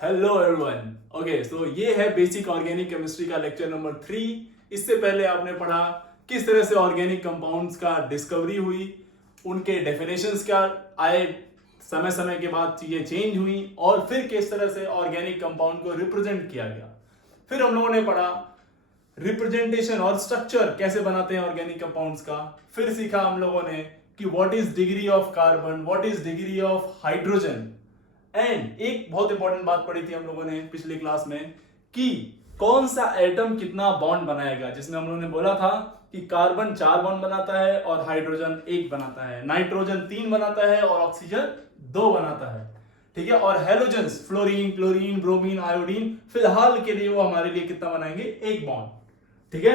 Hello everyone. Okay, सो ये है basic organic chemistry का लेक्चर नंबर 3। इससे पहले आपने पढ़ा किस तरह से ऑर्गेनिक कंपाउंड्स का डिस्कवरी हुई, उनके डेफिनेशंस क्या आए, समय समय के बाद चीजें चेंज हुई और फिर किस तरह से ऑर्गेनिक कंपाउंड को रिप्रेजेंट किया गया। फिर हम लोगों ने पढ़ा रिप्रेजेंटेशन और स्ट्रक्चर कैसे बनाते हैं ऑर्गेनिक कंपाउंड्स का। फिर सीखा हम लोगों ने कि what is degree of carbon, what is degree of hydrogen. And एक बहुत इंपॉर्टेंट बात पढ़ी थी हम लोगों ने पिछले क्लास में कि कौन सा एटम कितना बॉन्ड बनाएगा, जिसमें हम लोगों ने बोला था कि कार्बन 4 बॉन्ड बनाता है और हाइड्रोजन 1 बनाता है, नाइट्रोजन 3 बनाता है और ऑक्सीजन 2 बनाता है। ठीक है, और halogens fluorine, chlorine, bromine, iodine फिलहाल के लिए वो हमारे लिए कितना बनाएंगे, 1 बॉन्ड। ठीक है,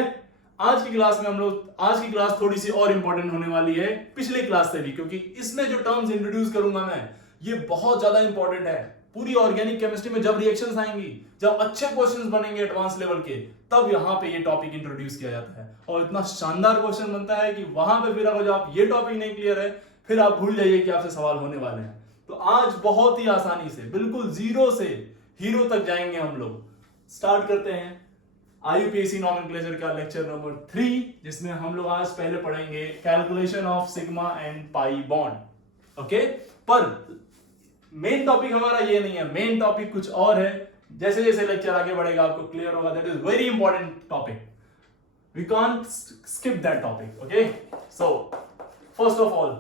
आज की क्लास में आज की क्लास थोड़ी सी और इंपॉर्टेंट होने वाली है पिछले क्लास से भी, क्योंकि इसमें जो टर्म्स इंट्रोड्यूस करूंगा मैं ये बहुत ज्यादा इंपॉर्टेंट है। पूरी ऑर्गेनिक केमिस्ट्री में जब रिएक्शंस आएंगी, जब अच्छे क्वेश्चंस बनेंगे एडवांस लेवल के, तब यहां पे ये टॉपिक इंट्रोड्यूस किया जाता है और इतना शानदार क्वेश्चन बनता है कि वहां पे फिर अगर आप ये टॉपिक नहीं क्लियर है फिर आप भूल जाइए कि आपसे सवाल होने वाले हैं। तो आज बहुत ही आसानी से बिल्कुल जीरो से हीरो तक जाएंगे हम लोग। स्टार्ट करते हैं आईयूपीएसी नॉमेनक्लेचर का लेक्चर नंबर 3, जिसमें हम लोग आज पहले पढ़ेंगे calculation of sigma and pi bond. Okay, पर मेन टॉपिक हमारा ये नहीं है, मेन टॉपिक कुछ और है। जैसे जैसे लेक्चर आगे बढ़ेगा आपको क्लियर होगा that is very important topic, we can't skip that topic. Okay, so first of all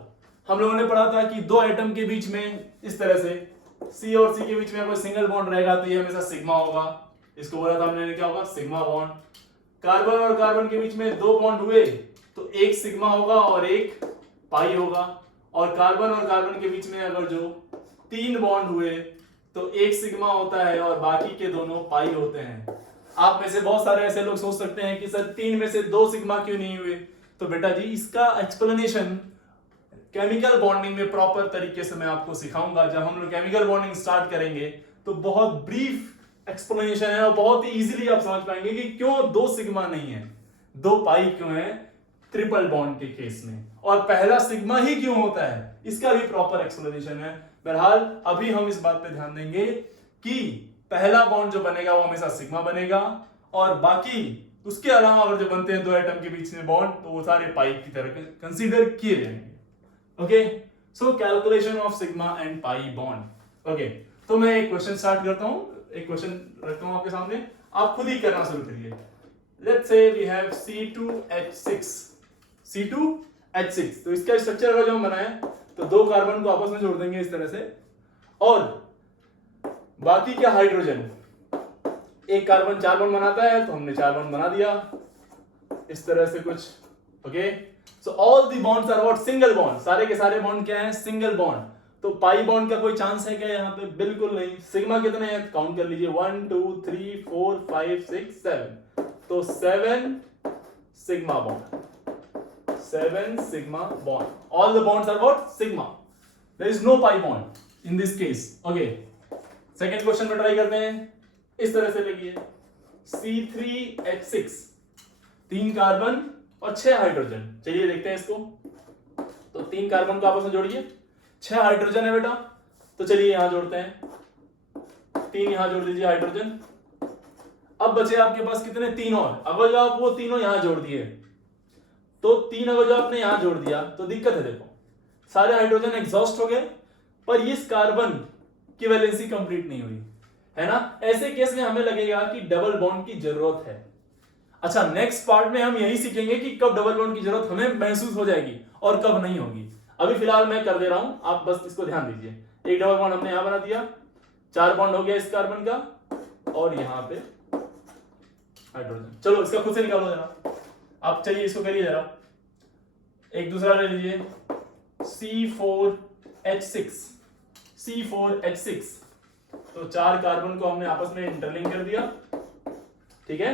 हम लोगों ने पढ़ा था कि दो एटम के बीच में इस तरह से C और C के बीच में अगर सिंगल बॉन्ड रहेगा तो ये हमेशा सिग्मा होगा। इसको बोला था हमने, क्या होगा, सिग्मा बॉन्ड। कार्बन और कार्बन के बीच में 2 बॉन्ड हुए तो एक सिग्मा होगा और एक पाई होगा। और कार्बन और कार्बन के बीच में अगर जो 3 बॉन्ड हुए तो एक सिग्मा होता है और बाकी के दोनों पाई होते हैं। आप में से बहुत सारे ऐसे लोग सोच सकते हैं कि सर 3 में से 2 सिग्मा क्यों नहीं हुए। तो बेटा जी इसका एक्सप्लेनेशन केमिकल बॉन्डिंग में प्रॉपर तरीके से मैं आपको सिखाऊंगा। जब हम लोग केमिकल बॉन्डिंग स्टार्ट करेंगे तो बहुत ब्रीफ एक्सप्लेनेशन है और बहुत ही इजीली आप समझ पाएंगे कि क्यों 2 सिग्मा नहीं है, 2 पाई क्यों है ट्रिपल बॉन्ड के केस में, और पहला सिग्मा ही क्यों होता है, इसका भी प्रॉपर एक्सप्लेनेशन है। बहरहाल अभी हम इस बात पे ध्यान देंगे कि पहला बॉन्ड जो बनेगा वो हमेशा सिग्मा बनेगा और बाकी उसके अलावा अगर जो बनते हैं 2 एटम के बीच में बॉन्ड तो वो सारे पाई की तरह कंसीडर किए जाएंगे। Okay, so calculation of sigma and pi bond. Okay, तो मैं एक क्वेश्चन स्टार्ट करता हूं, एक क्वेश्चन रखता हूं आपके सामने, आप खुद ही करना शुरू करिए। Let's say we have C2H6, C2H6। तो इसका स्ट्रक्चर अगर जो हम बनाए तो 2 कार्बन को आपस में जोड़ देंगे इस तरह से, और बाकी क्या हाइड्रोजन, एक कार्बन 4 बॉन्ड बनाता है तो हमने 4 बॉन्ड बना दिया इस तरह से कुछ। Okay, so all the bonds are what, single bond. सारे के सारे बॉन्ड क्या हैं, सिंगल बॉन्ड। तो पाई बॉन्ड का कोई चांस है क्या यहाँ पे, बिल्कुल नहीं। सिग्मा कितने हैं काउंट कर लीजिए, 1 2 3 4 5 6 7, तो 7 sigma bond, 7 sigma bond. All the bonds are what? Sigma. There is no pi bond in this case. Okay. Second question में ट्राई करते हैं, इस तरह से लिखिए C3H6, 3 कार्बन और 6 हाइड्रोजन। चलिए देखते हैं इसको। तो 3 कार्बन को आपस में जोड़िए, 6 हाइड्रोजन है बेटा, तो चलिए यहां जोड़ते हैं, 3 यहां जोड़ दीजिए हाइड्रोजन। अब बचे आपके पास कितने, 3 और। अगर जो आप वो तीनों यहां जोड़ दिए तो 3 अगर जो आपने यहां जोड़ दिया तो दिक्कत है, देखो सारे हाइड्रोजन एग्जॉस्ट हो गए पर इस कार्बन की वैलेंसी कंप्लीट नहीं हुई है ना। ऐसे केस में हमें लगेगा कि डबल बॉन्ड की जरूरत है। अच्छा, नेक्स्ट पार्ट में हम यही सीखेंगे कि कब डबल बॉन्ड की जरूरत हमें महसूस हो जाएगी और कब नहीं होगी। अभी फिलहाल मैं कर दे रहा हूं, आप बस इसको ध्यान दीजिए। एक डबल बॉन्ड हमने यहां बना दिया, 4 बॉन्ड हो गया इस कार्बन का और यहां पे हाइड्रोजन। चलो इसका खुद से निकालो जरा, आप चलिए इसको करिए जरा। एक दूसरा ले लीजिए C4H6, C4H6। तो 4 कार्बन को हमने आपस में इंटरलिंक कर दिया, ठीक है।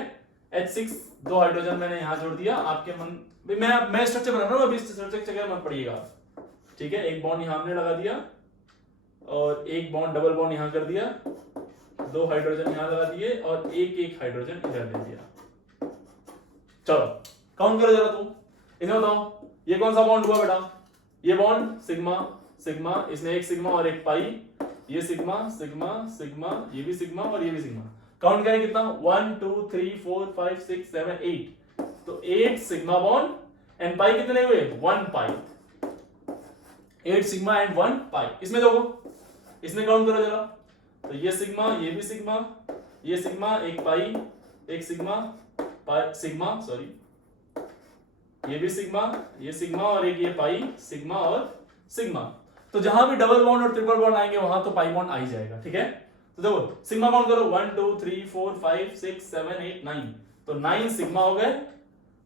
H6 2 हाइड्रोजन मैंने यहां जोड़ दिया। आपके मन मैं स्ट्रक्चर बना रहा हूं, अभी स्ट्रक्चर मत पड़िएगा, ठीक है। एक बॉन्ड यहां हमने लगा दिया और एक बॉन्ड डबल बॉन्ड यहां कर दिया, 2 हाइड्रोजन यहां लगा दिए और एक हाइड्रोजन इधर दे दिया। चलो काउंट करो जरा, तुम इन्हें बताओ ये कौन सा बॉन्ड हुआ बेटा, ये बॉन्ड सिग्मा सिग्मा, इसमें एक सिग्मा और एक पाई, ये सिग्मा सिग्मा सिग्मा, ये भी सिग्मा और ये भी सिग्मा। काउंट करें कितना, 1 2 3 4 5 6 7 8, तो 8 सिग्मा बॉन्ड एंड पाई कितने हुए, 1 पाई। 8 सिग्मा एंड 1 पाई। इसमें देखो, इसमें काउंट करो जरा, तो ये सिग्मा, ये भी सिग्मा, ये सिग्मा, एक पाई, एक सिग्मा पाई सिग्मा, सॉरी ये भी सिग्मा, ये सिग्मा और एक ये पाई, सिग्मा और सिग्मा। तो जहां भी डबल बॉन्ड और ट्रिपल बॉन्ड आएंगे वहां तो पाई बॉन्ड आ ही जाएगा, ठीक है। तो देखो सिग्मा काउंट करो, 1 2 3 4 5 6 7 8 9, तो 9 सिग्मा हो गए,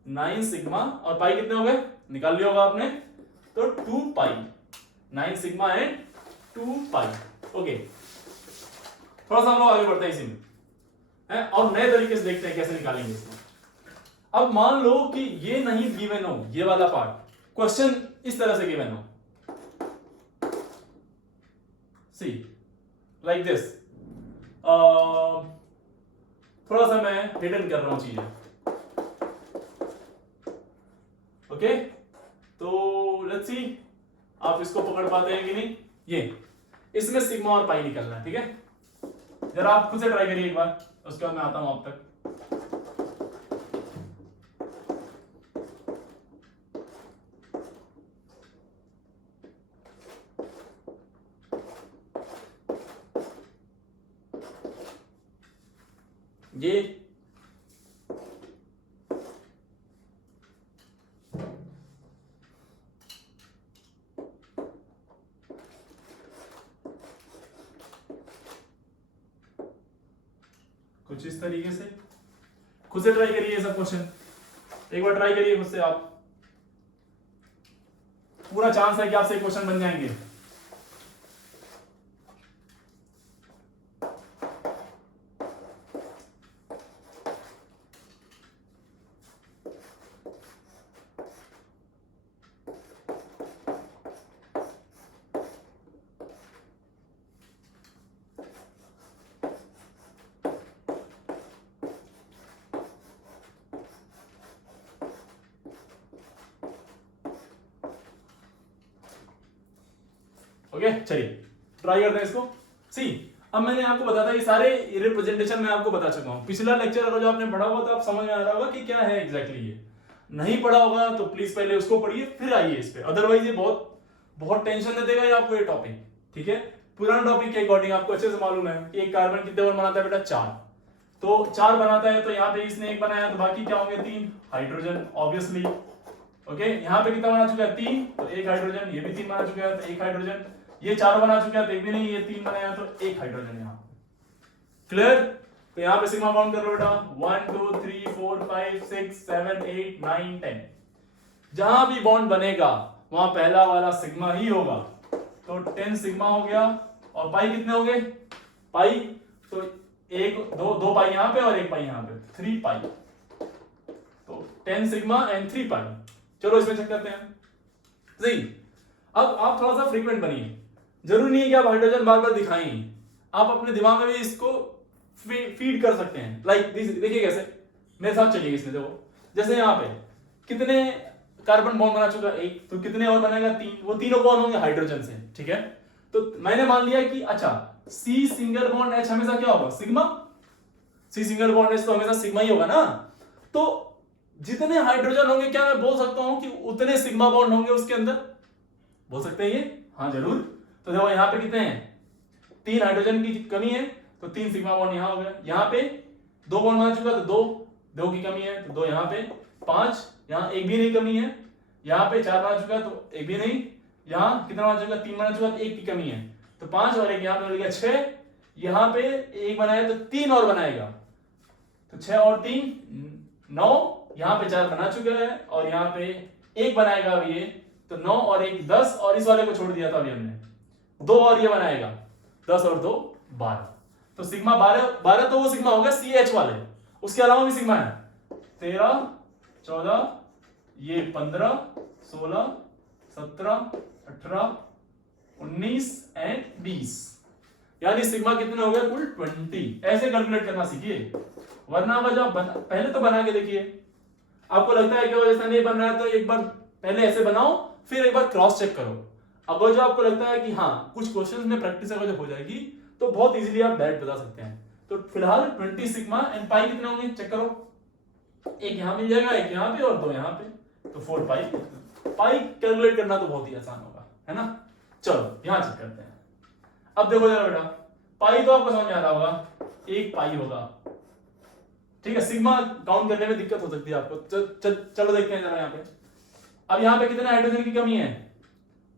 9 सिग्मा, और पाई कितने हो गए, निकाल लिया होगा आपने, तो 2 पाई, 9 सिग्मा एंड 2 पाई। ओके, थोड़ा सा हम लोग आगे बढ़ते हैं इसी में है, और नए तरीके से देखते हैं कैसे निकालेंगे इसमें। अब मान लो कि ये नहीं गिवन हो, ये वाला पार्ट, क्वेश्चन इस तरह से गिवन हो, सी लाइक दिस, थोड़ा सा मैं हिडन कर रहा हूं चीजें, ओके। तो लेट्स सी आप इसको पकड़ पाते हैं कि नहीं। ये इसमें सिग्मा और पाई निकलना है, ठीक है। जरा आप खुद से ट्राई करिए एक बार, उसके बाद मैं आता हूं आप तक। ये कुछ इस तरीके से, खुद से ट्राई करिए सब क्वेश्चन, एक बार ट्राई करिए खुद से आप, पूरा चांस है कि आपसे क्वेश्चन बन जाएंगे। ओके चलिए ट्राई करते हैं इसको। सी अब मैंने आपको बताया था ये सारे रिप्रेजेंटेशन मैं आपको बता चुका हूं। पिछला लेक्चर अगर जो आपने पढ़ा हुआ तो आप समझ में आ रहा होगा कि क्या है एग्जैक्टली ये। नहीं पढ़ा होगा तो प्लीज पहले उसको पढ़िए फिर आइए इस पे, अदरवाइज ये बहुत बहुत टेंशन दे देगा ये आपको ये टॉपिक, ठीक है। पुराना टॉपिक के अकॉर्डिंग आपको अच्छे से मालूम है कि एक कार्बन कितने बार बनाता है बेटा, 4। तो 4 बनाता है, तो यहाँ पे इसने 1 बनाया तो बाकी क्या होंगे 3 हाइड्रोजन ऑब्वियसली। ओके यहाँ पे कितना बना चुका है 3, तो 1 हाइड्रोजन, ये भी 3 बना चुका है तो 1 हाइड्रोजन, ये 4 बना चुका है तो 1 भी नहीं, ये 3 बनाया तो 1 हाइड्रोजन यहाँ। क्लियर। तो यहाँ पे सिग्मा काउंट कर लो बेटा, 1 2 3 4 5 6 7 8 9 10। जहां भी बॉन्ड बनेगा वहां पहला वाला सिग्मा ही होगा, तो 10 सिग्मा हो गया। और पाई कितने हो गए, पाई तो 1 2 पाई यहाँ पे और 1 पाई यहाँ पे, 3 पाई, तो 10 सिग्मा एंड 3 पाई। चलो इसमें चेक करते हैं। सही, अब आप थोड़ा सा फ्रीक्वेंट बनिए, जरूरी नहीं है कि आप हाइड्रोजन बार बार दिखाएं, आप अपने दिमाग में भी इसको फीड कर सकते हैं। लाइक देखिए कैसे, मेरे साथ चलिए इसमें। देखो जैसे यहाँ पे कितने कार्बन बॉन्ड बना चुका है 1, तो कितने और बनेगा 3, वो तीनों कौन होंगे हाइड्रोजन से, ठीक है। तो मैंने मान लिया कि अच्छा C सिंगल बॉन्ड H हमेशा क्या होगा, sigma. C single bond H तो हमेशा सिग्मा ही होगा ना। तो जितने हाइड्रोजन होंगे क्या मैं बोल सकता हूं कि उतने सिग्मा बॉन्ड होंगे उसके अंदर, बोल सकते हैं ये, हाँ जरूर। तो देखो यहाँ पे कितने हैं, 3 हाइड्रोजन की कमी है तो 3 सिग्मा बॉन्ड यहाँ हो गया। यहाँ पे 2 बॉन्ड बना चुका तो 2 की कमी है तो 2 यहाँ पे, 5 यहाँ 1 भी नहीं कमी है, यहाँ पे 4 बना चुका तो 1 भी नहीं, यहाँ कितना बना चुका 3 बना चुका तो 1 की कमी है तो 5 और 1 यहाँ पे मिल गया 6। यहाँ पे 1 बनाया तो 3 और बनाएगा तो 6 और 3 9, यहाँ पे 4 बना चुका है और यहाँ पे 1 बनाएगा अभी ये, तो 9 और 1 10, और इस वाले को छोड़ दिया था अभी हमने 2 और ये बनाएगा 10 और 2 12। तो सिग्मा 12 तो वो सिग्मा होगा CH वाले, उसके अलावा भी सिग्मा है 13 14, ये 15 16 17 18 19 एंड 20, यानी सिग्मा कितने हो गए कुल 20। ऐसे कैलकुलेट करना सीखिए, वरना वजह पहले तो बना के देखिए। आपको लगता है कि वो ऐसा नहीं बन रहा है तो एक बार पहले ऐसे बनाओ फिर एक बार क्रॉस चेक करो। अगर जो आपको लगता है कि हाँ कुछ क्वेश्चंस में प्रैक्टिस अगर जब हो जाएगी तो बहुत इजीली आप डायरेक्ट बता सकते हैं। तो फिलहाल 20 सिग्मा एंड पाई कितने होंगे चेक करो, एक यहाँ मिल जाएगा, एक यहाँ पे और दो यहाँ पे, तो 4 पाई। पाई कैलकुलेट करना तो बहुत ही आसान होगा, है ना। चलो यहाँ चेक करते हैं। अब देखो जरा बेटा, पाई तो आपको समझ में आ रहा होगा, एक पाई होगा, ठीक है। सिग्मा काउंट करने में दिक्कत हो सकती है आपको, चलो देखते हैं जरा यहाँ पे। अब यहाँ पे कितने हाइड्रोजन की कमी है,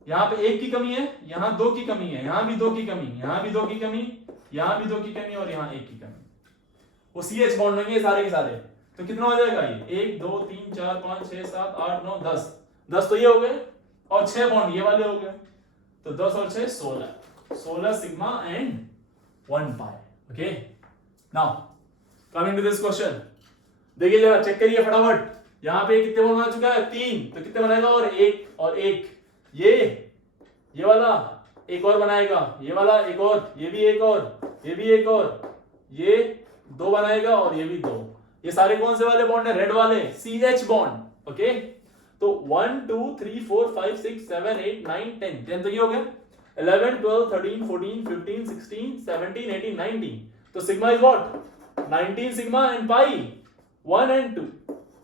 यहाँ पे एक की कमी है, यहाँ दो की कमी है, यहाँ भी दो की कमी, यहाँ भी दो की कमी, यहाँ भी दो की कमी और यहाँ एक की कमी। वो CH बॉन्ड होंगे सारे के सारे, तो कितना हो जाएगा ये 1 2 3 4 5 6 7 8 9 10, 10 तो ये हो गए और 6 बॉन्ड ये वाले हो गए, तो 10 और 6 16 sigma and 1 pi. Okay, now coming to this question, देखिए जरा चेक करिए फटाफट। यहाँ पे कितने बॉन्ड बना चुका है 3, तो कितने बनाएगा और एक ये वाला एक और बनाएगा, ये वाला एक और, ये भी एक और, ये भी एक और, ये दो बनाएगा और ये भी दो। ये सारे कौन से वाले बॉन्ड है, रेड वाले, CH बॉन्ड। ओके, तो 1 2 3 4 5 6 7 8 9 10, 10 तो ये हो गया, 11 12 13 14 15 16 17 18 19, तो sigma is what 19 sigma and pi 1 and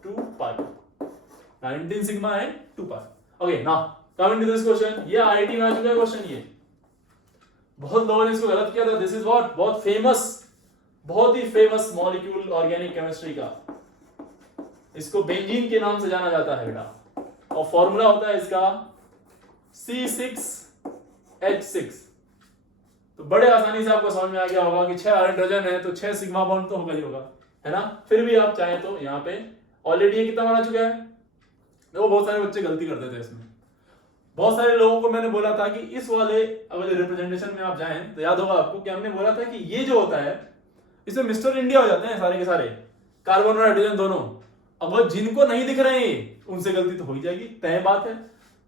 2 pi, 19 sigma and 2 pi. Okay, now coming to this question, ये IIT में आ चुका है क्वेश्चन, ये बहुत लोगों ने इसको गलत किया था। दिस इज व्हाट, बहुत ही फेमस मॉलिक्यूल ऑर्गेनिक केमिस्ट्री का, इसको बेंजीन के नाम से जाना जाता है बेटा, और फॉर्मूला होता है इसका C6H6। तो बड़े आसानी से आपको समझ में आ गया होगा कि 6 हाइड्रोजन है तो 6 सिग्मा बॉन्ड तो होगा ही होगा, है ना। फिर भी आप चाहें तो यहाँ पे ऑलरेडी ये कितना बना चुका है, देखो बहुत सारे बच्चे गलती कर देते हैं इसमें। बहुत सारे लोगों को मैंने बोला था कि इस वाले अगर रिप्रेजेंटेशन में आप जाएं तो याद होगा आपको कि हमने बोला था कि ये जो होता है इसमें मिस्टर इंडिया हो जाते हैं सारे के सारे, कार्बन और हाइड्रोजन दोनों। अब जिनको नहीं दिख रहे हैं उनसे गलती तो हो ही जाएगी, तय बात है।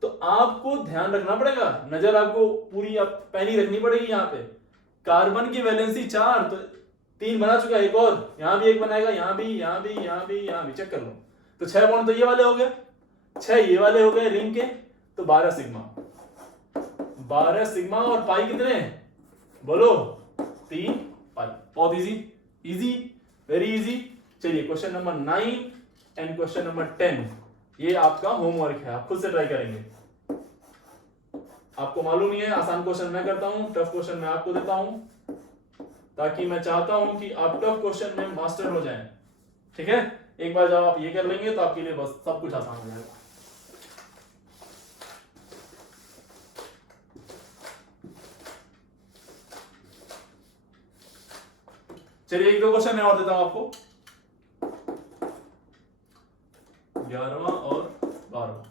तो आपको ध्यान रखना पड़ेगा, नजर आपको पूरी पैनी रखनी पड़ेगी। यहाँ पे कार्बन की वैलेंसी 4, तो 3 बना चुका है, एक और यहाँ भी एक बनाएगा, यहाँ भी चेक कर लो। तो 6 बॉन्ड तो ये वाले हो गए, 6 ये वाले हो गए रिंग के, तो 12 सिग्मा और पाई कितने बोलो 3 पाई। बहुत इजी, वेरी इजी। चलिए question number 9 and question number 10, ये आपका होमवर्क है, आप खुद से ट्राई करेंगे। आपको मालूम ही है, आसान क्वेश्चन मैं करता हूं, टफ क्वेश्चन मैं आपको देता हूं, ताकि मैं चाहता हूं कि आप टफ क्वेश्चन में मास्टर हो जाएं। ठीक है, एक बार जब आप ये कर लेंगे तो आपके लिए बस सब कुछ आसान हो जाएगा। चलिए एक दो क्वेश्चन मैं और देता हूं आपको, 11वां और 12वां।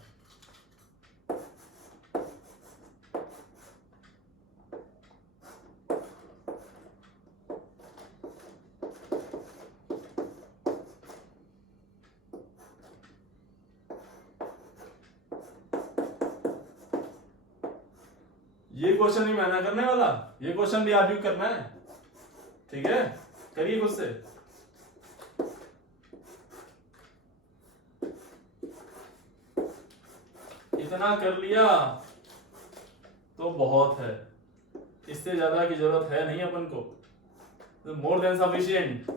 ये क्वेश्चन भी मैं ना करने वाला, ये क्वेश्चन भी आप ही करना है, ठीक है, करिए खुद से। इतना कर लिया तो बहुत है, इससे ज्यादा की जरूरत है नहीं अपन को, मोर देन सफिशिएंट।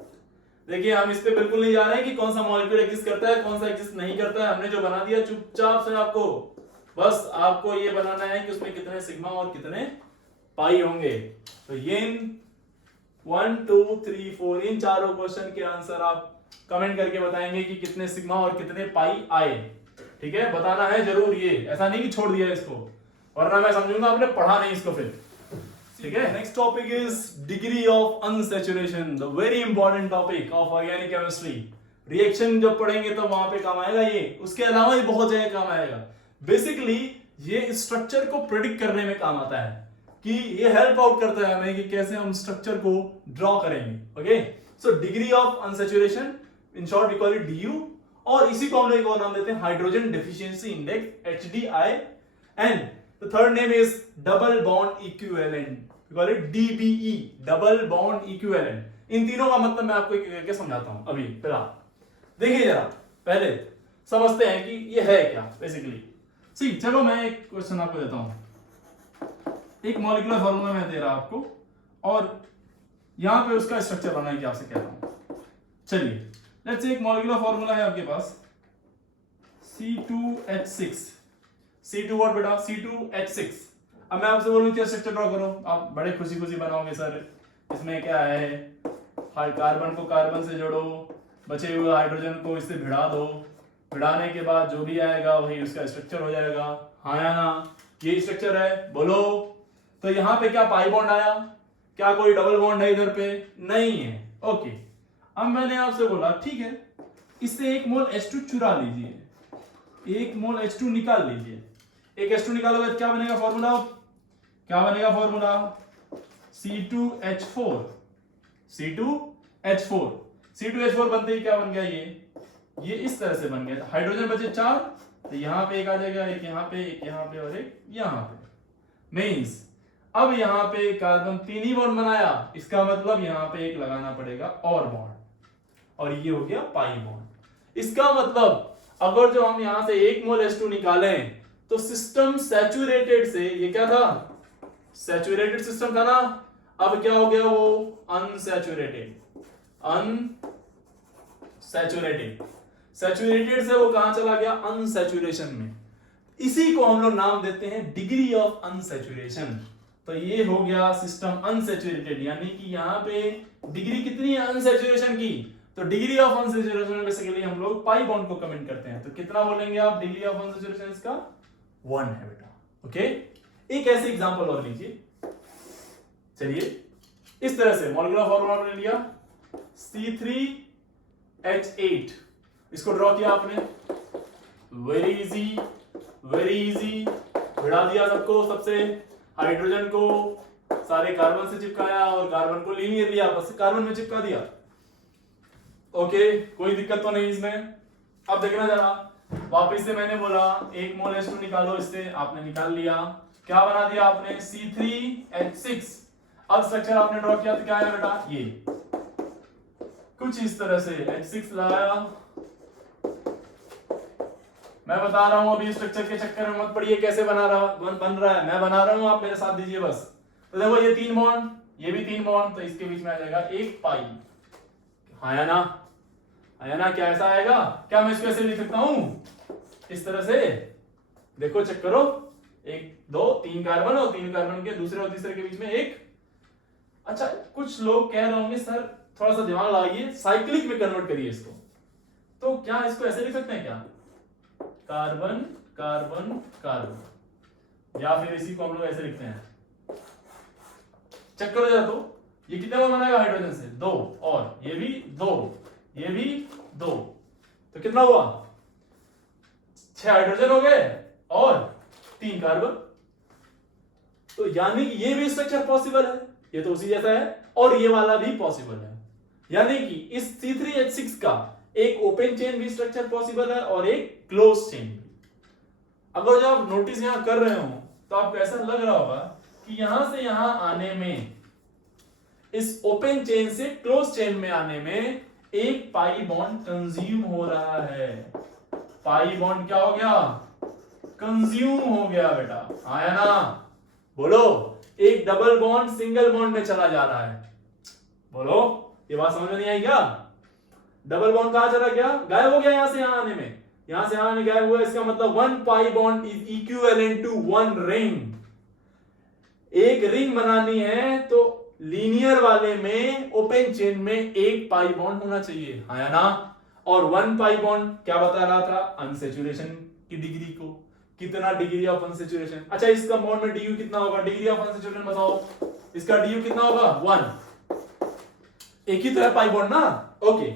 देखिए हम इस पे बिल्कुल नहीं जा रहे हैं कि कौन सा मॉलिक्यूल एग्जिस्ट करता है, कौन सा एग्जिस्ट नहीं करता है। हमने जो बना दिया चुपचाप से आपको, बस आपको ये बनाना है कि उसमें कितने सिग्मा और कितने पाई होंगे। तो ये 1 2 3 4 इन चारों क्वेश्चन के आंसर आप कमेंट करके बताएंगे कि कितने सिग्मा और कितने पाई आए। ठीक है, बताना है जरूर, ये ऐसा नहीं कि छोड़ दिया इसको, वरना मैं समझूंगा आपने पढ़ा नहीं इसको फिर। ठीक है, next topic is degree of unsaturation, the very important topic of organic chemistry. Reaction जब पढ़ेंगे तब वहां पे काम आएगा ये, उसके अलावा भी बहुत जगह काम आएगा। बेसिकली ये स्ट्रक्चर को प्रेडिक्ट करने में काम आता है, कि ये हेल्प आउट करता है हमें कि कैसे हम स्ट्रक्चर को ड्रॉ करेंगे। Okay, so degree of unsaturation, in short we call it DU, और इसी को हम लोग एक और नाम देते हैं hydrogen deficiency index, HDI, and the third name is double bond equivalent, we call it DBE, double bond equivalent. इन तीनों का मतलब मैं आपको एक करके समझाता हूं अभी फिलहाल। देखिए जरा, पहले समझते हैं कि ये है क्या बेसिकली। सी चलो मैं एक क्वेश्चन आपको देता हूं, एक मॉलिक्यूलर फॉर्मूला मैं दे रहा आपको और यहां पे उसका स्ट्रक्चर बनाने की आपसे कह रहा हूं। चलिए लेट्स से एक मॉलिक्यूलर फॉर्मूला है आपके पास C2H6। C2 व्हाट बेटा? C2H6। अब मैं आपसे बोलूं क्या स्ट्रक्चर ड्रॉ करो, आप बड़े खुशी खुशी बनाओगे सर इसमें क्या है, कार्बन को कार्बन से जोड़ो, बचे हुए हाइड्रोजन को इससे भिड़ा दो, भिड़ाने के बाद जो भी आएगा वही उसका स्ट्रक्चर हो जाएगा। हाँ या ना? ये स्ट्रक्चर है, बोलो। तो यहाँ पे क्या पाई बॉन्ड आया? क्या कोई डबल बॉन्ड है इधर पे? नहीं है। ओके, अब मैंने आपसे बोला ठीक है इससे एक मोल H2 चुरा लीजिए, एक मोल H2 निकाल लीजिए। एक H2 निकालोगे तो क्या बनेगा फॉर्मूला? क्या बनेगा फॉर्मूला? C2H4। C2H4 C2H4 बनते ही क्या बन गया? ये इस तरह से बन गया। हाइड्रोजन बचे 4, तो यहां पे एक आ जाएगा, एक यहां पे, एक यहां पे और एक यहां पे। मींस अब यहां पे कार्बन 3 ही बॉन्ड बनाया, इसका मतलब यहां पे एक लगाना पड़ेगा और बॉन्ड, और ये हो गया पाई बॉन्ड। इसका मतलब अगर जो हम यहां से 1 मोल H2 निकालें तो सिस्टम सैचुरेटेड से, ये क्या था? सैचुरेटेड सिस्टम था ना, अब क्या हो गया? वो अनसैचुरेटेड। अनसैचुरेटेड, सैचुरेटेड से वो कहां चला गया? अनसैचुरेशन में। इसी को हम लोग नाम देते हैं डिग्री ऑफ अनसैचुरेशन। तो ये हो गया सिस्टम अनसैचुरेटेड, यानी कि यहां पे डिग्री कितनी है अनसैचुरेशन की? तो डिग्री ऑफ अनसैचुरेशन बेसिकली हम लोग पाई बॉन्ड को कमेंट करते हैं। तो कितना बोलेंगे आप डिग्री ऑफ अनसैचुरेशन? इसका 1 है बेटा। ओके, एक ऐसे एग्जांपल और लीजिए। चलिए इस तरह से मॉलिक्यूलर फॉर्मूला आपने लिया C3H8, इसको ड्रॉ किया आपने, वेरी इजी, वेरी इजी। भिड़ा दिया सबको, सबसे हाइड्रोजन को सारे कार्बन से चिपकाया और कार्बन को लीनियरली आपस से कार्बन में चिपका दिया। ओके, कोई दिक्कत तो नहीं इसमें। अब देखना जरा, वापस से मैंने बोला 1 मोल H2 निकालो, इससे आपने निकाल लिया। क्या बना दिया आपने? C3H6। अब स्ट्रक्चर आपने ड्रॉ किया तो क्या है बेटा? ये कुछ इस तरह से H6 लाया। मैं बता रहा हूं अभी स्ट्रक्चर के चक्कर में मत पड़िए, कैसे बन रहा है, मैं बना रहा हूं, आप मेरे साथ दीजिए बस। तो देखो ये 3 बॉन्ड, ये भी 3 बॉन्ड, तो इसके बीच में आ जाएगा एक पाई। हाँ या ना? हाँ या ना? क्या ऐसा आएगा? क्या मैं इसको ऐसे लिख सकता हूं इस तरह से? देखो चेक करो, 1 2 3 कार्बन और 3 कार्बन के दूसरे और तीसरे के बीच में एक। अच्छा, कुछ लोग कह रहे होंगे सर थोड़ा सा दिमाग लगाइए, साइक्लिक में कन्वर्ट करिए इसको। तो क्या इसको ऐसे लिख सकते हैं क्या? कार्बन कार्बन कार्बन, या फिर इसी को हम लोग ऐसे लिखते हैं। चेक करो जरा, तो ये कितने बॉन्ड बनाएगा हाइड्रोजन से? 2, और ये भी 2, ये भी 2, तो कितना हुआ? 6 हाइड्रोजन हो गए और 3 कार्बन। तो यानी कि ये भी स्ट्रक्चर पॉसिबल है, ये तो उसी जैसा है, और ये वाला भी पॉसिबल है। यानी कि इस C3H6 का एक ओपन चेन भी स्ट्रक्चर पॉसिबल है और एक क्लोज चेन भी। अगर जब आप नोटिस यहां कर रहे हो तो आपको ऐसा लग रहा होगा कि यहां से यहां आने में, इस ओपन चेन से क्लोज चेन में आने में एक पाई बॉन्ड कंज्यूम हो रहा है। पाई बॉन्ड क्या हो गया? कंज्यूम हो गया बेटा। आया ना? बोलो, एक डबल बॉन्ड सिंगल बॉन्ड में चला जा रहा है। बोलो, ये बात समझ में नहीं आई क्या? डबल बॉन्ड कहां चला गया? गायब हो गया यहां से यहां आने में, यहां से यहां आने गायब हुआ। इसका मतलब 1 pi bond is equivalent to 1 ring. एक रिंग बनानी है तो लीनियर वाले में ओपन चेन में एक पाई बॉन्ड होना चाहिए। हाँ या ना? और 1 पाई बॉन्ड क्या बता रहा था? अनसैचुरेशन की डिग्री को, कितना डिग्री ऑफ अनसैचुरेशन। अच्छा, इस कंपाउंड में डीयू कितना होगा? डिग्री ऑफ अनसैचुरेशन बताओ, इसका डीयू कितना होगा? 1। एक ही तो है पाई बॉन्ड ना। ओके,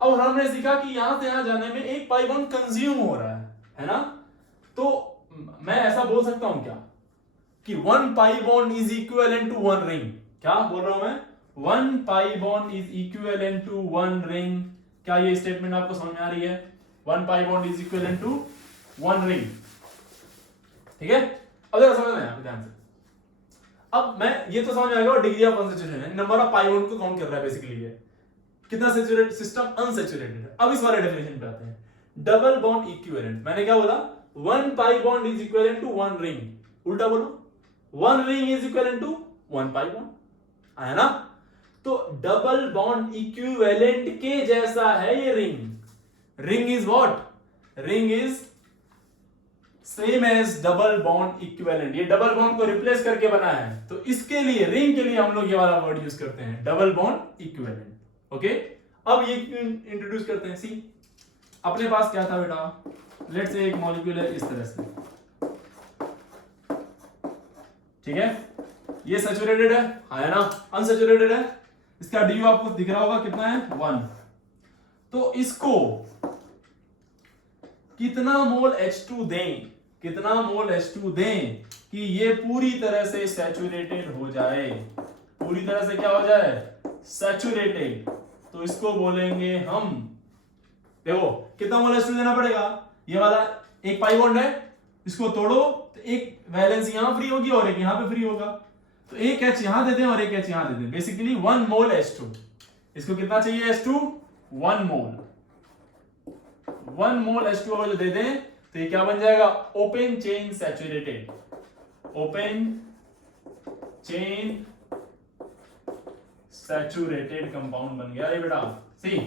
अब हमने सीखा कि यहां से यहां जाने में एक पाई बॉन्ड कंज्यूम हो रहा है ना? तो मैं ऐसा बोल सकता हूं क्या कि 1 pi bond is equivalent to 1 ring? क्या बोल रहा हूं मैं? 1 pi bond is equivalent to 1 ring. क्या ये स्टेटमेंट आपको समझ में आ रही है? 1 pi bond is equivalent to 1 ring. ठीक है, अब जरा समझ में आया ध्यान से। अब मैं ये तो समझ में आ गया डिग्री ऑफ अनसैचुरेशन है, नंबर ऑफ पाई बॉन्ड को काउंट कर रहा है बेसिकली ये, कितना सैचुरेटेड सिस्टम अनसैचुरेटेड है। अब इस वाले डेफिनेशन पे आते हैं। डबल बॉन्ड इक्विवेलेंट, मैंने क्या बोला? 1 pi bond is equivalent to 1 ring. उल्टा बोलो, 1 ring is equal to 1 pi bond, आया ना? तो डबल बॉन्ड इक्विवेलेंट के जैसा है ये ring. Ring is what? Ring is same as double bond equivalent. ये डबल बॉन्ड को रिप्लेस करके बना है, तो इसके लिए रिंग के लिए हम लोग ये वाला वर्ड यूज करते हैं, डबल बॉन्ड इक्विवेलेंट। ओके, अब ये इंट्रोड्यूस करते हैं। सी, अपने पास क्या था बेटा? लेट्स से एक मॉलिक्यूल है इस तरह से, ठीक है, ये सैचुरेटेड है, है ना? अनसैचुरेटेड है, इसका ड्यू आपको दिख रहा होगा कितना है? 1। तो इसको कितना मोल H2 दें, कितना मोल H2 दें कि ये पूरी तरह से सैचुरेटेड हो जाए, पूरी तरह से क्या हो जाए? सैचुरेटेड। तो इसको बोलेंगे हम, देखो कितना मोल H2 देना पड़ेगा? ये वाला एक पाई बॉन्ड है, इसको तोड़ो तो एक वैलेंस यहां फ्री होगी और एक यहां पे फ्री होगा, तो एक H यहां दे दें और एक H यहां दे दें, बेसिकली 1 मोल H2। इसको कितना चाहिए H2? 1 मोल। 1 मोल H2 अगर जो दे दें तो ये क्या बन जाएगा? Open chain saturated, open chain saturated compound बन गया ये बेटा। सी,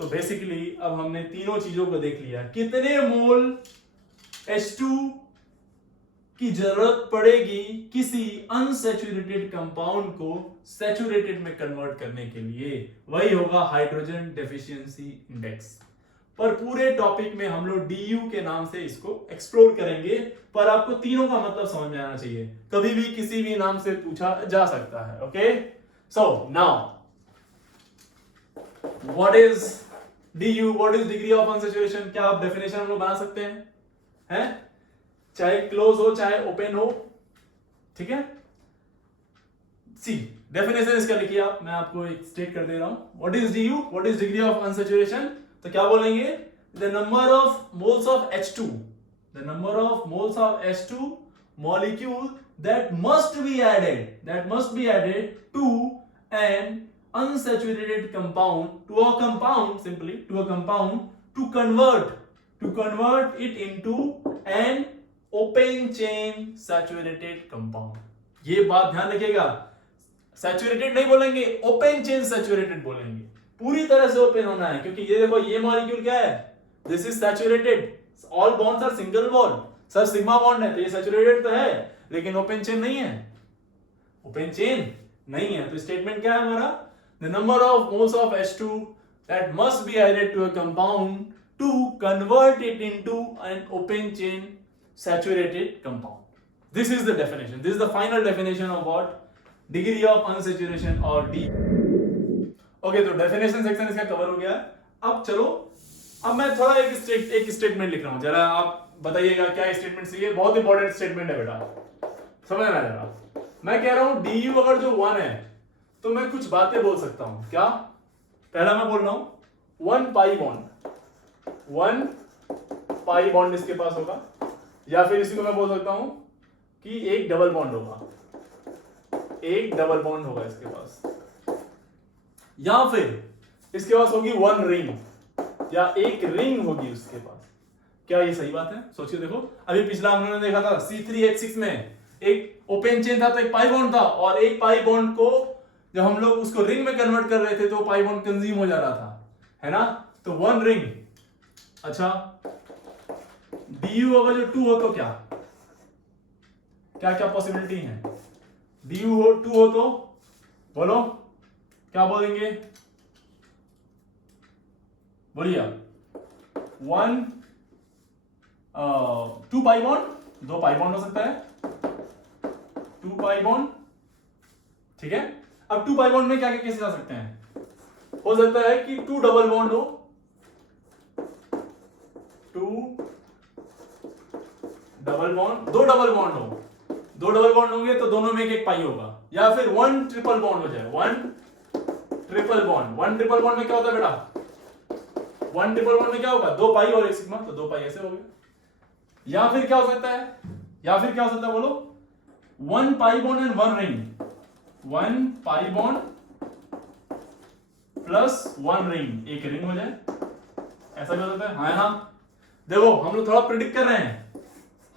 तो बेसिकली अब हमने तीनों चीजों को देख लिया, कितने मोल H2 की जरूरत पड़ेगी किसी अनसैचुरेटेड कंपाउंड को सैचुरेटेड में कन्वर्ट करने के लिए, वही होगा हाइड्रोजन डेफिशिएंसी इंडेक्स। पर पूरे टॉपिक में हम लोग DU के नाम से इसको एक्सप्लोर करेंगे, पर आपको तीनों का मतलब समझ में आना चाहिए, कभी भी किसी भी नाम से पूछा जा सकता है। Okay, so now what is DU, what is degree of unsaturation? क्या आप डेफिनेशन हम लोग बना सकते हैं? चाहे क्लोज हो चाहे ओपन हो, ठीक है? सी, डेफिनेशन इसका लिखिए आप, मैं आपको एक स्टेट कर दे रहा हूं। What is DU, what is degree of unsaturation? तो क्या बोलेंगे? The number of moles of H2, the number of moles of H2 molecule that must be added to an unsaturated compound, to a compound, simply to a compound, to convert it into an open chain saturated compound। ये बात ध्यान रखिएगा, saturated नहीं बोलेंगे, open chain saturated बोलेंगे, पूरी तरह से ओपन होना है, क्योंकि ये देखो ये मॉलिक्यूल क्या है? This is saturated, all bonds are single bond, सर सिग्मा बॉन्ड है, तो ये सैचुरेटेड तो है लेकिन ओपन चेन नहीं है, ओपन चेन नहीं है। तो स्टेटमेंट क्या है हमारा? The number of moles of H2 that must be added to a compound to convert it into an open chain saturated compound. This is the definition, this is the final definition of what? Degree of unsaturation or D। Okay, तो definition section इसका cover हो गया। अब चलो, अब मैं थोड़ा एक स्टेटमेंट लिख रहा हूं, जरा आप बताइएगा क्या स्टेटमेंट चाहिए। बहुत इंपॉर्टेंट स्टेटमेंट है बेटा, समझना जरा। मैं कह रहा हूं DU अगर जो 1 है तो मैं कुछ बातें बोल सकता हूं। क्या? पहला मैं बोल रहा हूं 1 पाई बॉन्ड, 1 पाई बॉन्ड इसके पास होगा, या फिर इसी को मैं बोल सकता हूं कि एक डबल बॉन्ड होगा, एक डबल बॉन्ड होगा इसके पास, या फिर इसके पास होगी 1 रिंग, या एक रिंग होगी उसके पास। क्या ये सही बात है? सोचिए, देखो अभी पिछला हमने देखा था C3H6 में एक ओपन चेन था तो एक पाई बॉन्ड था, और एक पाई बॉन्ड को जब हम लोग उसको रिंग में कन्वर्ट कर रहे थे तो पाई बॉन्ड कंज्यूम हो जा रहा था, है ना? तो 1 रिंग। अच्छा, DU अगर जो 2 हो तो क्या क्या क्या पॉसिबिलिटी है? DU हो 2 हो तो बोलो, क्या बोलेंगे? बोलिए। 2 पाई बॉन्ड, 2 पाई बॉन्ड हो सकता है, 2 पाई बॉन्ड, ठीक है। अब 2 पाई बॉन्ड में क्या क्या केसेस आ सकते हैं? हो सकता है कि 2 डबल बॉन्ड हो, 2 डबल बॉन्ड, 2 डबल बॉन्ड हो, 2 डबल बॉन्ड होंगे तो दोनों में एक एक पाई होगा, या फिर 1 ट्रिपल बॉन्ड हो जाए, 1 ट्रिपल बॉन्ड। 1 ट्रिपल बॉन्ड में क्या होता है बेटा? 1 ट्रिपल बॉन्ड में क्या होगा? 2 पाई और 1 सिग्मा, तो 2 पाई ऐसे हो गए। या फिर क्या हो सकता है? या फिर क्या हो सकता है बोलो? 1 pi bond and 1 ring, 1 pi bond plus 1 ring, एक रिंग हो जाए, ऐसा भी हो सकता है, हाँ ना? देखो हम लोग थोड़ा प्रिडिक्ट कर रहे हैं,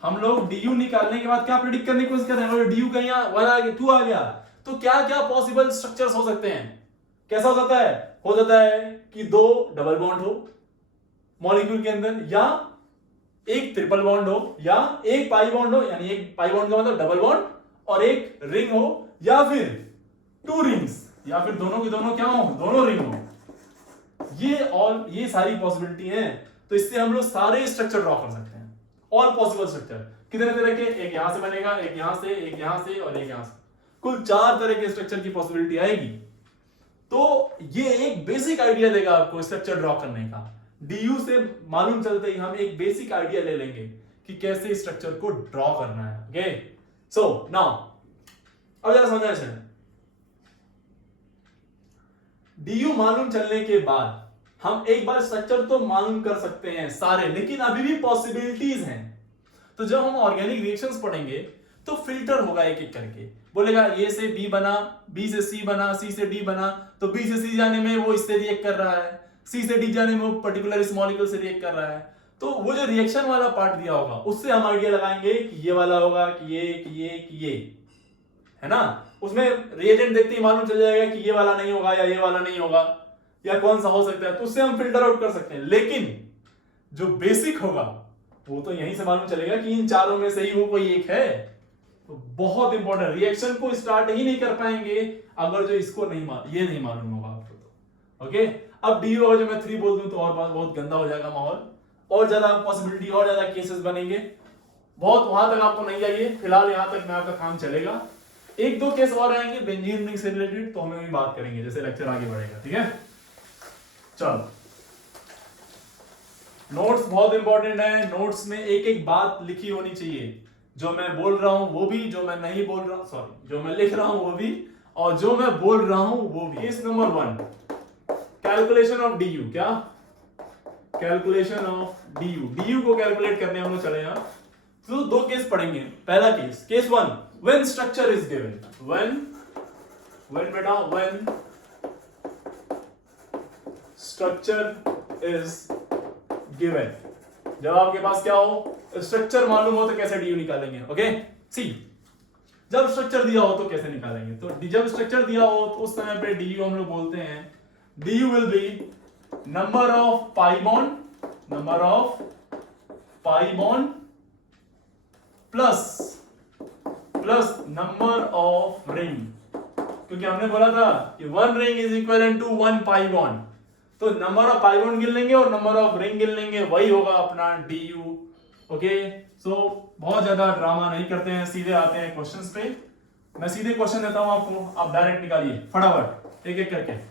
हम लोग डी निकालने के बाद क्या प्रिडिक्ट करने की कोशिश कर रहे हैं, अगर डी कहीं वन आ गया, टू आ गया, तो क्या क्या पॉसिबल स्ट्रक्चर्स हो सकते हैं। कैसा हो जाता है, हो जाता है कि दो डबल बॉन्ड हो मॉलिक्यूल के अंदर, या एक ट्रिपल बॉन्ड हो, या एक पाई बॉन्ड हो, यानी एक पाई बॉन्ड का मतलब डबल बॉन्ड, और एक रिंग हो, या फिर टू रिंग्स, या फिर दोनों के दोनों क्या हो, दोनों रिंग हो। ये सारी पॉसिबिलिटी हैं। तो इससे हम लोग सारे स्ट्रक्चर ड्रॉ कर सकते हैं, ऑल पॉसिबल स्ट्रक्चर। कितने तरह के, एक यहां से बनेगा, एक यहां से, एक यहां से, और एक यहां से, कुल 4 तरह के स्ट्रक्चर की पॉसिबिलिटी आएगी। तो ये एक बेसिक आइडिया देगा आपको स्ट्रक्चर ड्रॉ करने का। डीयू से मालूम चलते ही हम एक बेसिक आइडिया ले लेंगे कि कैसे स्ट्रक्चर को ड्रॉ करना है। ओके, सो नाउ अब जरा समझना है। डीयू मालूम चलने के बाद हम एक बार स्ट्रक्चर तो मालूम कर सकते हैं सारे, लेकिन अभी भी पॉसिबिलिटीज हैं। तो जब हम ऑर्गेनिक रिएक्शंस पढ़ेंगे तो फिल्टर होगा एक एक करके, बोलेगा ए से बी बना, बी से सी बना, सी से डी बना, तो बी से सी जाने में वो इससे रिएक्ट कर रहा है, सी से डी जाने में वो पर्टिकुलर इस मॉलिक्यूल से रिएक्ट कर रहा है। तो वो जो रिएक्शन वाला पार्ट दिया होगा उससे हम आइडिया लगाएंगे कि ये वाला होगा, कि ये है ना। उसमें रिएजेंट देखते ही मालूम चल जाएगा कि ये वाला नहीं होगा या ये वाला नहीं होगा, या कौन सा हो सकता है, तो उससे हम फिल्टर आउट कर सकते हैं। लेकिन जो बेसिक होगा वो तो यहीं से मालूम चलेगा कि इन चारों में से ही वो कोई एक है। तो बहुत इंपॉर्टेंट, रिएक्शन को स्टार्ट ही नहीं कर पाएंगे अगर जो इसको ये नहीं मालूम होगा आपको। तो ओके, अब डी होगा जो मैं 3 बोल दूं तो और बात बहुत गंदा हो जाएगा माहौल, और ज्यादा पॉसिबिलिटी, और ज्यादा केसेस बनेंगे। बहुत वहां तक आपको नहीं जाइए, फिलहाल यहां तक में आपका काम चलेगा। एक दो केस और आएंगे बेंजीन रिंग से रिलेटेड, तो हम भी बात करेंगे जैसे लेक्चर आगे बढ़ेगा। ठीक है, चलो। नोट्स बहुत इंपॉर्टेंट है, नोट्स में एक एक बात लिखी होनी चाहिए, जो मैं बोल रहा हूं वो भी, जो मैं नहीं बोल रहा, सॉरी, जो मैं लिख रहा हूं वो भी, और जो मैं बोल रहा हूं वो भी। Case number 1, calculation of DU. क्या कैलकुलेशन ऑफ डीयू, डीयू को कैलकुलेट करने हम लोग चले यहां। तो 2 केस पढ़ेंगे। पहला case, case 1, when structure is given, when बेटा, व्हेन स्ट्रक्चर इज गिवन, जब आपके पास क्या हो, स्ट्रक्चर मालूम हो तो कैसे डीयू निकालेंगे। ओके, सी, जब स्ट्रक्चर दिया हो तो कैसे निकालेंगे, तो जब स्ट्रक्चर दिया हो तो उस समय पे डीयू हम लोग बोलते हैं, DU will be number of pi bond, number of pi bond plus number of ring, क्योंकि हमने बोला था कि 1 ring is equal to 1 pi bond, तो नंबर ऑफ पाई बॉन्ड गिन लेंगे और नंबर ऑफ रिंग गिन लेंगे, वही होगा अपना डीयू। ओके, सो बहुत ज्यादा ड्रामा नहीं करते हैं, सीधे आते हैं क्वेश्चंस पे। मैं सीधे क्वेश्चन देता हूं आपको, आप डायरेक्ट निकालिए फटाफट एक एक करके।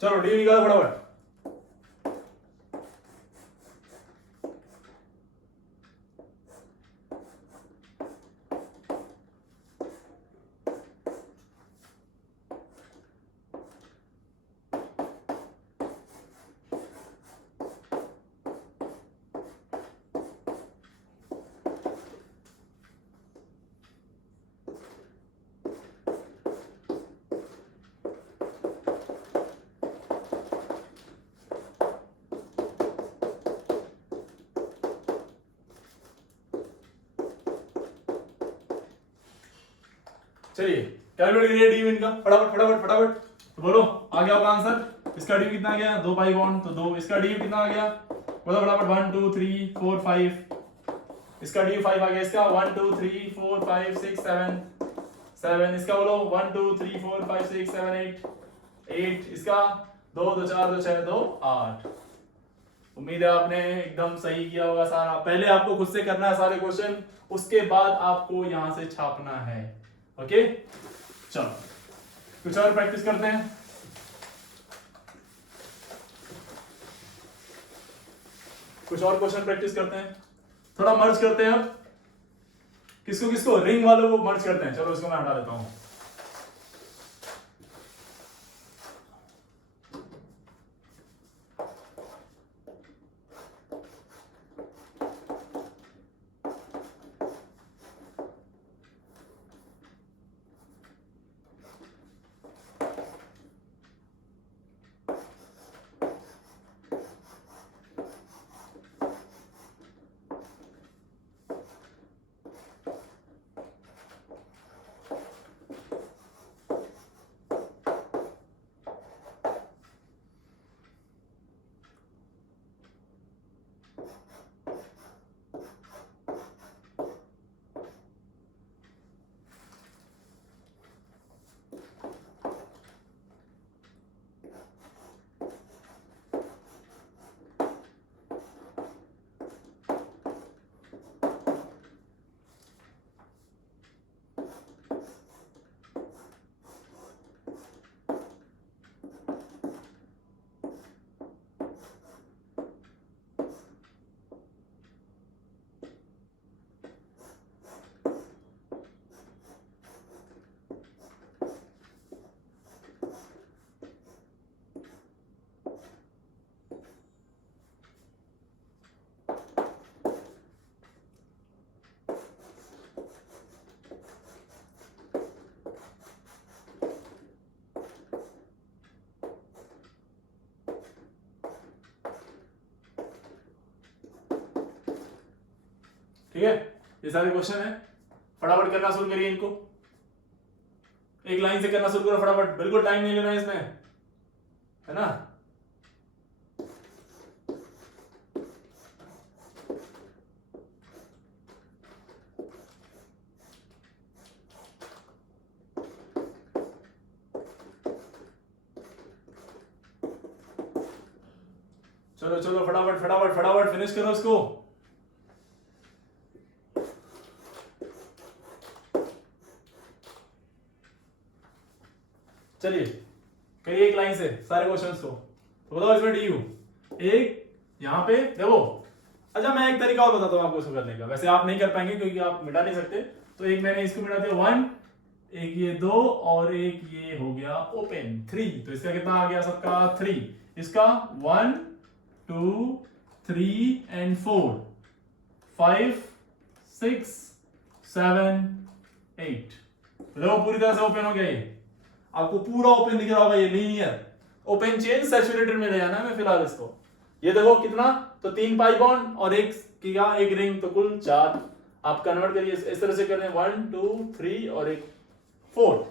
चलो डीयू निकालो फटाफट। चलिए कैलकुलेट करिए डीयू इनका, फटाफट फटाफट फटाफट। तो बोलो आ गया आपका आंसर। इसका डीयू कितना आ गया, 2 पाई बॉन्ड तो 2। इसका डीयू कितना आ गया, बोलो फटाफट, 1 2 3 4 5। इसका डीयू 5 आ गया। इसका 1 2 3 4 5 6 7। इसका बोलो 1 2 3 4 5 6 7 8। इसका 2 2 4 2 6 2 8। उम्मीद है आपने एकदम सही किया होगा सारा। पहले आपको खुद से करना है सारे क्वेश्चन, उसके बाद आपको यहां से छापना है। ओके, चलो कुछ और प्रैक्टिस करते हैं। कुछ और क्वेश्चन प्रैक्टिस करते हैं, थोड़ा मर्ज करते हैं। अब किसको किसको, रिंग वालों को मर्ज करते हैं। चलो इसको मैं हटा देता हूं। ठीक है, ये सारे क्वेश्चन है, फटाफट करना शुरू करिए इनको, एक लाइन से करना शुरू करो फटाफट, बिल्कुल टाइम नहीं लेना है इसमें, है ना। चलो चलो फटाफट फटाफट फटाफट फिनिश करो इसको। चलिए करिए एक लाइन से सारे क्वेश्चंस को, तो बताओ इसमें डी यू एक यहां पे देखो। अच्छा मैं एक तरीका और बताता हूं आपको इसको करने का, वैसे आप नहीं कर पाएंगे क्योंकि आप मिटा नहीं सकते, तो एक मैंने इसको मिटा दिया 1, एक ये 2 और एक ये हो गया ओपन 3, तो इसका कितना आ गया सबका 3, इसका 1 2 3 एंड 4 5 6 7 8, देखो पूरी तरह से ओपन हो गया, ये आपको पूरा ओपन दिख रहा होगा, ये लीनियर ओपन चेन सैचुरेटेड में ले जाना है मैं फिलहाल इसको। ये देखो कितना, तो 3 पाई बॉन्ड और एक किया एक रिंग, तो कुल 4, आप कन्वर्ट करिए इस तरह से कर रहे हैं 1 2 3 और एक 4,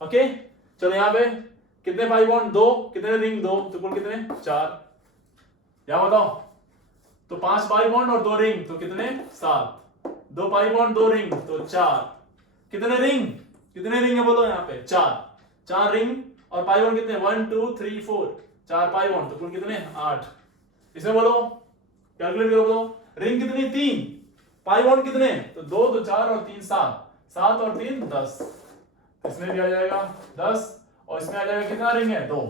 ओके। चलो यहाँ पे कितने पाई बॉन्ड 2, कितने रिंग 2, तो कुल कितने 4, क्या बताओ, तो 5 पाई बॉन्ड और 2 रिंग तो कितने 7, 2 पाई बॉन्ड 2 रिंग तो 4, कितने रिंग है बोलो यहाँ पे 4 रिंग और पाई बॉन्ड कितने 1 2 3 4, 4 पाई बॉन्ड तो कुल कितने 8, इसमें बोलो कैलकुलेट करो, बोलो रिंग कितनी 3, पाई बॉन्ड कितने, तो 2 तो 4 और 3 7 और 3 10, इसमें भी आ जाएगा 10 और इसमें आ जाएगा कितना रिंग है 2,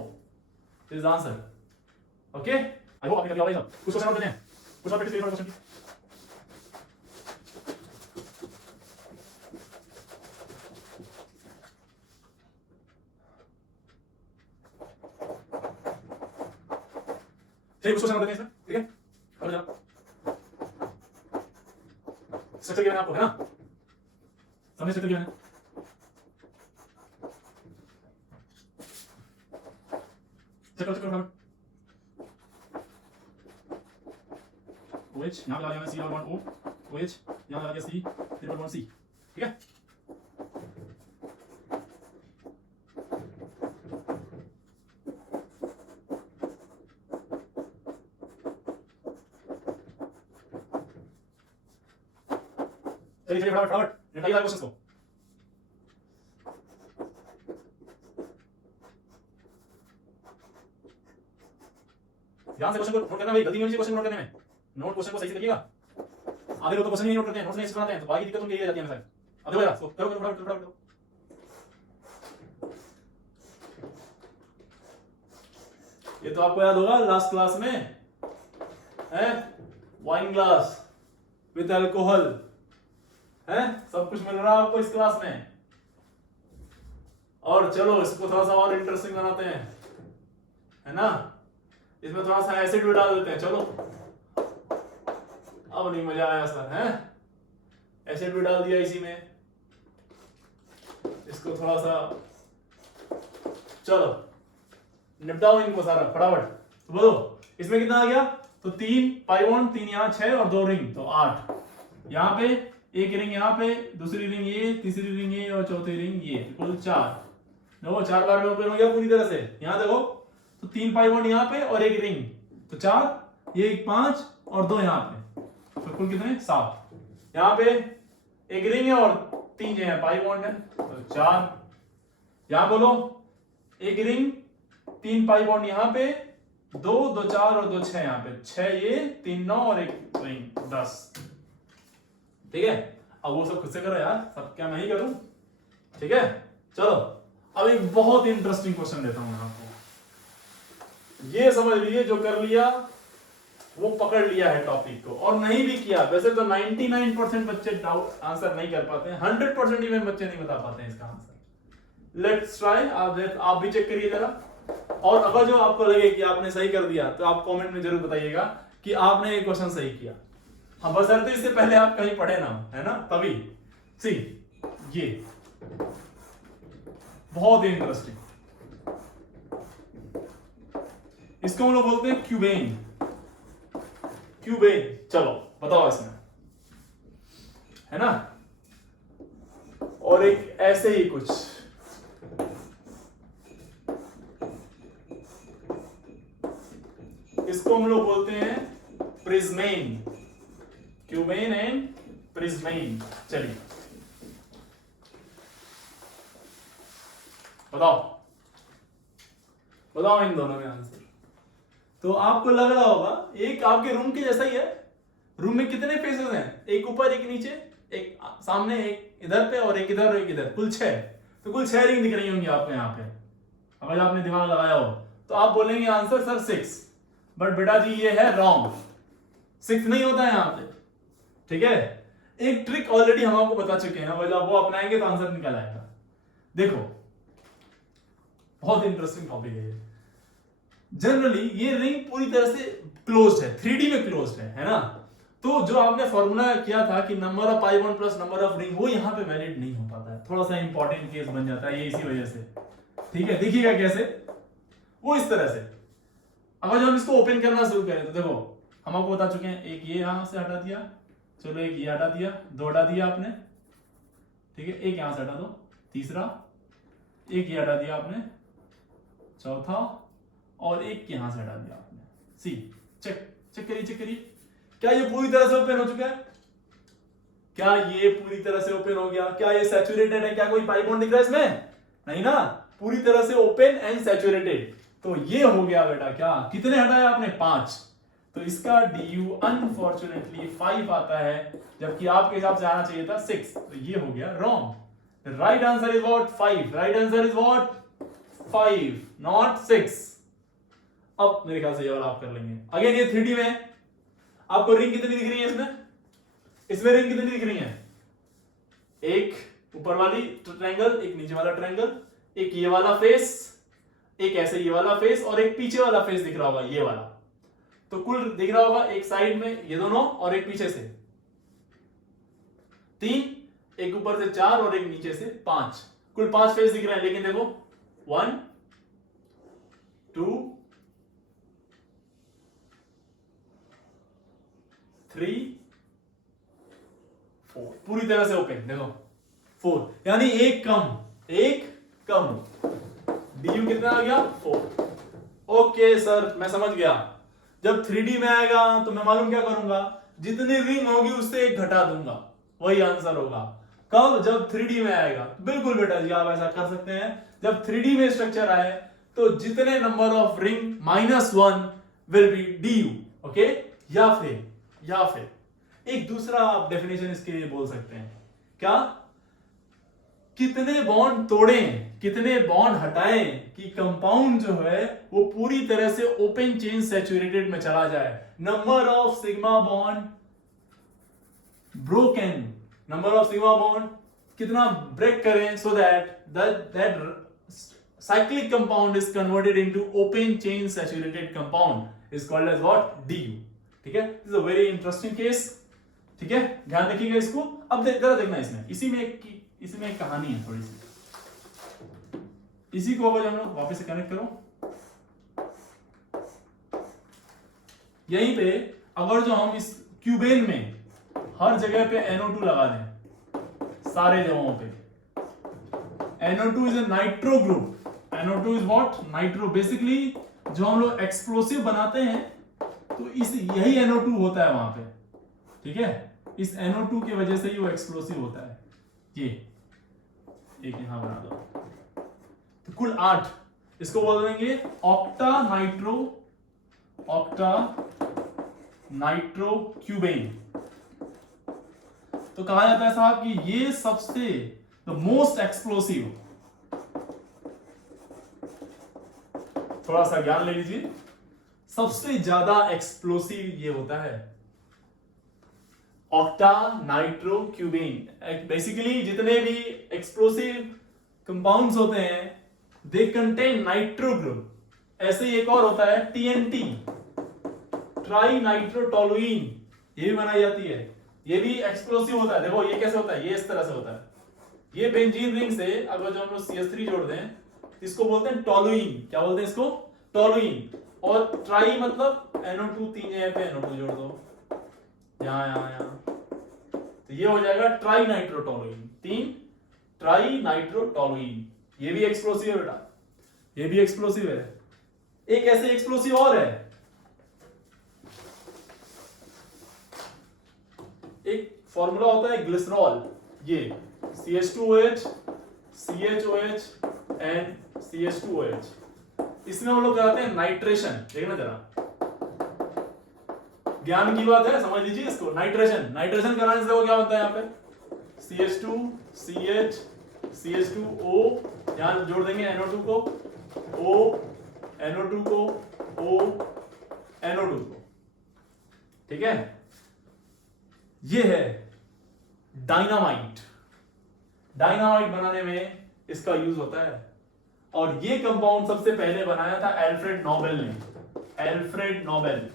this is answer, okay. I hope आपने कर लिया सब, कुछ क्वेश्चन और देने हैं, कुछ और प्रैक्टिस करिए क्वेश्चन की। ठीक कुछ क्वेश्चन और देने हैं इसमें, ठीक है, करो जरा स्ट्रक्चर गिवन है आपको, है ना, समझे स्ट्रक्चर गिवन है, चेक करो OH यहाँ पे ला दिया मैंने C/1 O, OH यहाँ ला दिया C/1 C, ठीक है। चलिए चलिए फटाफट निपटाइए सारे क्वेश्चंस को। ध्यान से क्वेश्चन को नोट करना भाई, गलती नहीं होनी चाहिए क्वेश्चन नोट करने में, नोट क्वेश्चन को सही से करिएगा। आधे लोग तो क्वेश्चन ही नोट करते हैं, नोट्स नहीं बनाते हैं, तो बाकी दिक्कत उनकी यही रहती है शायद। अब देखो जरा इसको करो करो फटाफट फटाफट करो। ये तो आपको याद होगा लास्ट क्लास में है, वाइन ग्लास विद अल्कोहल है, सब कुछ मिल रहा है आपको इस क्लास में। और चलो इसको थोड़ा सा और इंटरेस्टिंग बनाते हैं, है ना, इसमें थोड़ा सा एसिड भी डाल देते हैं। चलो अब नहीं मजा आया सर, है एसिड भी डाल दिया इसी में, इसको थोड़ा सा, चलो निपटाओ इनको सारा फटाफट। तो बोलो इसमें कितना आ गया, तो 3 पाई बॉन्ड 3 यहाँ 6 और 2 रिंग तो 8, यहाँ पे एक रिंग यहाँ पे, दूसरी रिंग ये, तीसरी रिंग ये और चौथी रिंग ये, कुल 4, देखो 4 बार में ओपन हो गया पूरी तरह से। यहाँ देखो तो 3 पाई बॉन्ड यहाँ पे और एक रिंग तो 4, ये 5 और 2 यहाँ पे, तो कुल कितने 7, यहाँ पे एक रिंग है और 3 जो है पाई बॉन्ड है तो 4, यहाँ बोलो एक रिंग 3 पाई बॉन्ड यहाँ पे, 2 2 4 और 2 6 यहाँ पे, 6 ये 3 9 और एक रिंग 10, ठीक है। अब वो सब खुद से करो यार, सब क्या मैं ही करूं, ठीक है। चलो अब एक बहुत इंटरेस्टिंग क्वेश्चन देता हूं मैं आपको, ये समझ लीजिए जो कर लिया वो पकड़ लिया है टॉपिक को, और नहीं भी किया, वैसे तो 99% बच्चे डाउट आंसर नहीं कर पाते हैं, 100% इवन बच्चे नहीं बता पाते हैं इसका आंसर। लेट्स ट्राई, आप भी चेक करिए जरा, और अगर जो आपको लगे कि आपने सही कर दिया तो आप कमेंट में जरूर बताइएगा कि आपने ये क्वेश्चन सही किया। हाँ बशर्ते इससे पहले आप कहीं पढ़े ना, है ना, तभी। सी ये बहुत ही इंटरेस्टिंग, इसको हम लोग बोलते हैं क्यूबेन। क्यूबेन, चलो बताओ इसमें है ना, और एक ऐसे ही कुछ, इसको हम लोग बोलते हैं प्रिज्मेन, क्यूबेन एंड प्रिज्मेन। चलिए बताओ इन दोनों में आंसर। तो आपको लग रहा होगा एक आपके रूम के जैसा ही है। रूम में कितने फेसेस हैं? एक ऊपर, एक नीचे, एक सामने, एक इधर पे और एक इधर और एक इधर, कुल 6। तो कुल 6 रिंग दिख रही होंगी आपको यहाँ पे। अगर आपने दिमाग लगाया हो तो आप बोलेंगे आंसर सर 6, बट बेटा जी ये है रॉन्ग, 6 नहीं होता है यहाँ पे। ठीक है, एक ट्रिक ऑलरेडी हम आपको बता चुके हैं, अगर आप वो अपनाएंगे तो आंसर निकल आएगा। देखो बहुत इंटरेस्टिंग टॉपिक है ये। जनरली ये रिंग पूरी तरह से क्लोज्ड है, 3D में क्लोज्ड है ना। तो जो आपने फॉर्मूला किया था कि number of pi bond plus number of ring, वो यहाँ पे वैलिड नहीं हो पाता है, थोड़ा सा इंपॉर्टेंट केस बन जाता है ये इसी वजह से। ठीक है, देखिएगा कैसे, वो इस तरह से। अगर जब हम इसको ओपन करना शुरू करें तो देखो हम आपको बता चुके हैं, एक ये यहां से हटा दिया, चलो एक ये हटा दिया, 2 हटा दिया आपने। ठीक है, एक यहां से हटा दो, तीसरा, एक ये हटा दिया आपने, चौथा, और एक यहां से हटा दिया आपने। सी चेक करिए, क्या ये पूरी तरह से ओपन हो चुका है? क्या ये पूरी तरह से ओपन हो गया? क्या ये सैचुरेटेड है? क्या कोई पाई बॉन्ड दिख रहा है इसमें? नहीं ना, पूरी तरह से ओपन एंड सैचुरेटेड। तो ये हो गया बेटा, क्या कितने हटाया आपने? 5। तो इसका DU अनफॉर्चुनेटली 5 आता है, जबकि आपके हिसाब से आना चाहिए था 6। तो ये हो गया wrong. Right answer is what? 5। Right answer is what? 5, not 6। अब मेरे ख्याल से ये वाला आप कर लेंगे। अगेन ये 3D में है, आपको रिंग कितनी दिख रही है इसमें? इसमें रिंग कितनी दिख रही है? एक ऊपर वाली ट्रायंगल, एक नीचे वाला ट्रायंगल, एक ये वाला फेस, एक ऐसे ये वाला फेस, और एक पीछे वाला फेस दिख रहा होगा ये वाला। तो कुल दिख रहा होगा एक साइड में ये दोनों और एक पीछे से 3, एक ऊपर से 4 और एक नीचे से 5, कुल 5 फेस दिख रहे हैं। लेकिन देखो 1 2 3 4, पूरी तरह से ओपन। देखो 4, यानी एक कम। DU कितना आ गया? 4। ओके सर, मैं समझ गया। जब 3D में आएगा तो मैं मालूम क्या करूंगा, जितनी रिंग होगी उससे एक घटा दूंगा, वही आंसर होगा। कब? जब 3D में आएगा। बिल्कुल बेटा जी, आप ऐसा कर सकते हैं। जब 3D में स्ट्रक्चर आए तो जितने number of ring -1 will be DU। Okay, या फिर एक दूसरा आप डेफिनेशन इसके लिए बोल सकते हैं, क्या? कितने बॉन्ड तोड़ें, कितने बॉन्ड हटाएं कि कंपाउंड जो है वो पूरी तरह से ओपन चेन सैचुरेटेड में चला जाए। Number of sigma bond broken, number of sigma bond कितना ब्रेक करें so that cyclic compound is converted into open chain saturated compound is called as what? DU। ठीक है, this is a very interesting case। ठीक है, ध्यान रखिएगा इसको। अब जरा देखना इसमें, इसमें एक कहानी है थोड़ी सी। इसी को अगर हम लोग वापस से कनेक्ट करो, यहीं पे अगर जो हम इस क्यूबेन में हर जगह पे NO2 लगा दें, सारे जगहों पे, NO2 is a nitro group. NO2 is what? Nitro. Basically जो हम लोग एक्सप्लोसिव बनाते हैं तो यही NO2 होता है वहां पे। ठीक है, इस NO2 की वजह से ही वो एक्सप्लोसिव होता है। ये एक यहां बना दो, तो कुल 8, इसको बोल देंगे ऑक्टा नाइट्रो क्यूबेन। तो कहा जाता है साहब कि ये सबसे द मोस्ट एक्सप्लोसिव, थोड़ा सा ज्ञान ले लीजिए, सबसे ज्यादा एक्सप्लोसिव ये होता है ऑक्टा नाइट्रो क्यूबेन। बेसिकली जितने भी एक्सप्लोसिव कंपाउंड्स होते हैं दे कंटेन नाइट्रो ग्रुप। ऐसे ही एक और होता है TNT, ट्राई नाइट्रोटोलुइन, ये भी बनाई जाती है, ये भी एक्सप्लोसिव होता है। देखो ये कैसे होता है, ये इस तरह से होता है। ये बेंजीन रिंग से अगर जो हम लोग CH3 जोड़ दें इसको बोलते हैं टोलुइन। क्या बोलते हैं इसको? टोलुइन। और ट्राई मतलब NO2, 3 जगह पे NO2 जोड़ दो, यहां, तो ये हो जाएगा ट्राइनाइट्रोटोलुइन, 3 ट्राइनाइट्रोटोलुइन। ये भी एक्सप्लोसिव है बेटा, ये भी एक्सप्लोसिव है। एक ऐसे एक्सप्लोसिव और है, एक फॉर्मूला होता है ग्लिसरॉल, ये CH2OH CHOH एंड CH2OH। इसमें हम लोग कराते हैं नाइट्रेशन, देखना जरा, ज्ञान की बात है, समझ लीजिए इसको। नाइट्रेशन, नाइट्रेशन कराने से वो क्या होता है, यहाँ पे CH2 CH CH2O, यहां जोड़ देंगे NO2 को, O NO2 को, O NO2 को, ठीक है। ये है डायनामाइट। डायनामाइट बनाने में इसका यूज होता है, और ये कंपाउंड सबसे पहले बनाया था एल्फ्रेड नोबेल ने। एल्फ्रेड नोबेल,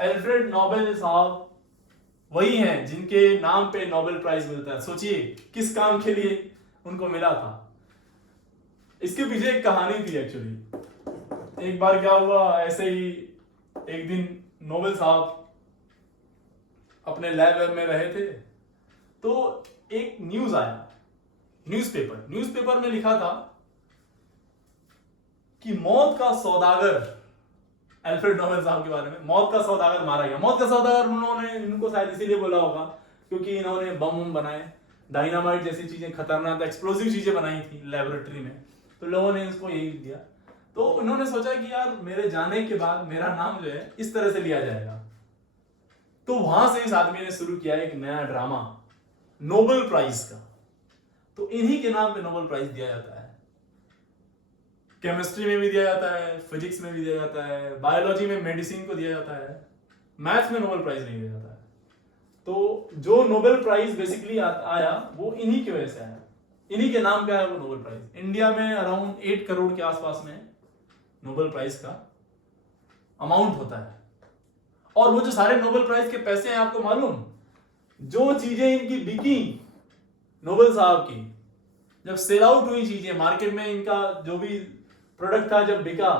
एल्फ्रेड नोबेल साहब वही हैं जिनके नाम पे नोबेल प्राइज मिलता है। सोचिए किस काम के लिए उनको मिला था। इसके पीछे एक कहानी थी एक्चुअली। एक बार क्या हुआ, ऐसे ही एक दिन नोबेल साहब अपने लैब में रहे थे, तो एक न्यूज आया, न्यूज़पेपर में लिखा था कि मौत का सौदागर, एल्फ्रेड नोबेल साहब के बारे में, मौत का सौदागर मारा गया। मौत का सौदागर उन्होंने, इनको शायद इसीलिए बोला होगा क्योंकि इन्होंने बम बनाए, डायनामाइट जैसी चीजें, खतरनाक एक्सप्लोसिव चीजें बनाई थी लेबोरेटरी में, तो लोगों ने इसको यही लिख दिया। तो इन्होंने सोचा कि यार मेरे जाने के बाद मेरा नाम जो है इस तरह से लिया जाएगा। तो वहां से इस आदमी ने शुरू किया एक नया ड्रामा, नोबेल प्राइज का। तो इन्हीं के नाम पे नोबेल प्राइज दिया जाता है। केमिस्ट्री में भी दिया जाता है, फिजिक्स में भी दिया जाता है, बायोलॉजी में, मेडिसिन को दिया जाता है, मैथ्स में नोबेल प्राइज नहीं दिया जाता है। तो जो नोबेल प्राइज बेसिकली आया वो इन्हीं की वजह से आया, इन्हीं के नाम पे आया वो नोबेल प्राइज। इंडिया में अराउंड 8 करोड़ के आसपास में नोबेल प्राइज का अमाउंट होता है। और वो जो सारे नोबेल प्राइज के पैसे हैं, आपको मालूम, जो चीजें इनकी बिकी नोबेल साहब की, जब सेल आउट हुई चीजें मार्केट में, इनका जो भी प्रोडक्ट था जब बिका,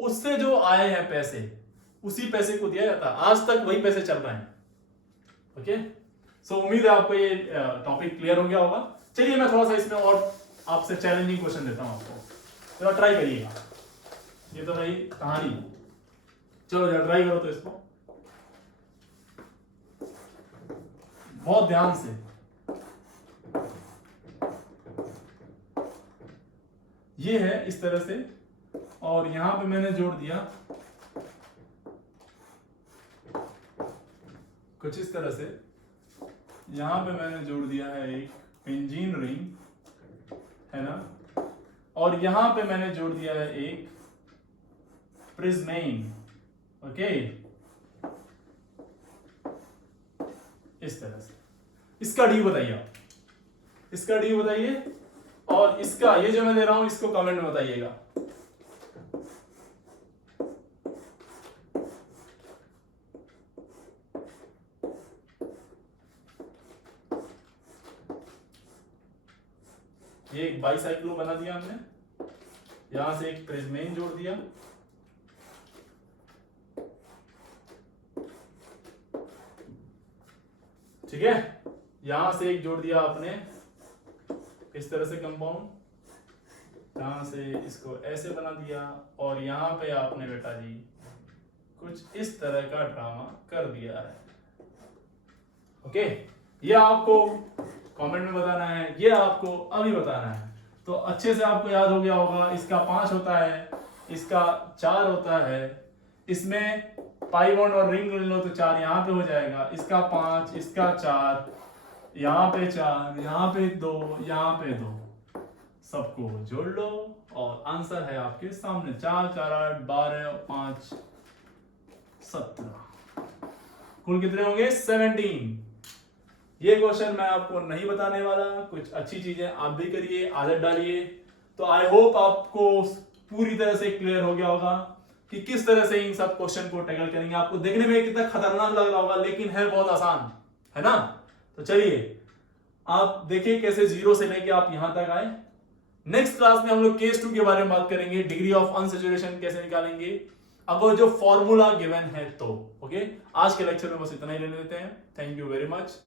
उससे जो आए हैं पैसे, उसी पैसे को दिया जाता है। आज तक वही पैसे चल रहे हैं। ओके, सो उम्मीद है आपको ये टॉपिक क्लियर हो गया होगा। चलिए मैं थोड़ा सा इसमें और आपसे चैलेंजिंग क्वेश्चन देता हूं आपको, जरा ट्राई करिएगा। ये तो रही कहानी, चलो जरा ट्राई करो तो इसको बहुत ध्यान से। ये है इस तरह से, और यहां पे मैंने जोड़ दिया कुछ इस तरह से, यहां पे मैंने जोड़ दिया है एक बेंजीन रिंग, है ना, और यहां पे मैंने जोड़ दिया है एक प्रिज्मेन। ओके, इस तरह से। इसका डी बताइए आप, इसका डी बताइए, और इसका ये जो मैं दे रहा हूं इसको कमेंट में बताइएगा। ये एक बाइसाइक्लो बना दिया हमने, यहां से एक प्रिज्मेन जोड़ दिया, ठीक है, यहां से एक जोड़ दिया आपने इस तरह से कंपाउंड, यहां से इसको ऐसे बना दिया, और यहां पे आपने बेटा जी कुछ इस तरह का ड्रामा कर दिया है। ओके, ये आपको कमेंट में बताना है, ये आपको अभी बताना है। तो अच्छे से आपको याद हो गया होगा, इसका 5 होता है, इसका 4 होता है, इसमें पाई बॉन्ड और रिंग लो तो 4 यहाँ पे हो जाएगा, इसका 5, इसका 4, यहाँ पे 4, यहाँ पे 2, यहाँ पे 2, सबको जोड़ लो और आंसर है आपके सामने। 4 4 8 12 5 17, कुल कितने होंगे? 17। ये क्वेश्चन मैं आपको नहीं बताने वाला, कुछ अच्छी चीजें आप भी करिए, आदत डालिए। तो आई होप आपको पूरी तरह से क्लियर हो गया होगा कि किस तरह से इन सब क्वेश्चन को टैकल करेंगे। आपको देखने में कितना खतरनाक लग रहा होगा, लेकिन है बहुत आसान, है ना। तो चलिए आप देखिए कैसे जीरो से लेके आप यहां तक आए। नेक्स्ट क्लास में हम लोग केस 2 के बारे में बात करेंगे, डिग्री ऑफ अनसैचुरेशन कैसे निकालेंगे, अगर जो फॉर्मूला गिवन है तो। ओके, आज के लेक्चर में बस इतना ही लेने देते हैं। Thank you very much.